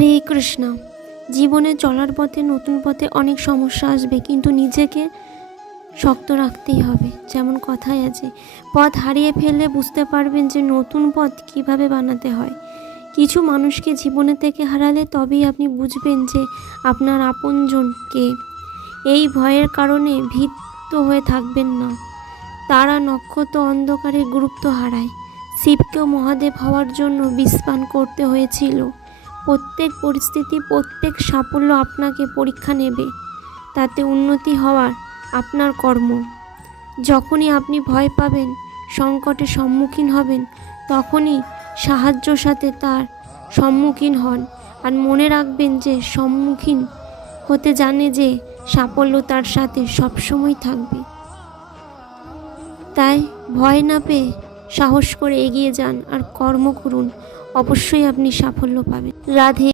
হরে কৃষ্ণ। জীবনে চলার পথে নতুন পথে অনেক সমস্যা আসবে, কিন্তু নিজেকে শক্ত রাখতেই হবে। যেমন কথায় আছে, পথ হারিয়ে ফেললে বুঝতে পারবেন যে নতুন পথ কিভাবে বানাতে হয়। কিছু মানুষকে জীবনে থেকে হারালে তবেই আপনি বুঝবেন যে আপনার আপনজন কে। এই ভয়ের কারণে ভীত হয়ে থাকবেন না। তারা নক্ষত্র অন্ধকারে গুরুত্ব হারায়। শিবকেও মহাদেব হওয়ার জন্য বিষ পান করতে হয়েছিল। প্রত্যেক পরিস্থিতি, প্রত্যেক সাফল্য আপনাকে পরীক্ষা নেবে। তাতে উন্নতি হওয়ার আপনার কর্ম। যখনই আপনি ভয় পাবেন, সংকটের সম্মুখীন হবেন, তখনই সাহায্যর সাথে তার সম্মুখীন হন। আর মনে রাখবেন যে সম্মুখীন হতে জানে যে সাফল্য তার সাথে সবসময় থাকবে। তাই ভয় না পেয়ে সাহস করে এগিয়ে যান আর কর্ম করুন। অবশ্যই আপনি সাফল্য পাবেন। রাধে।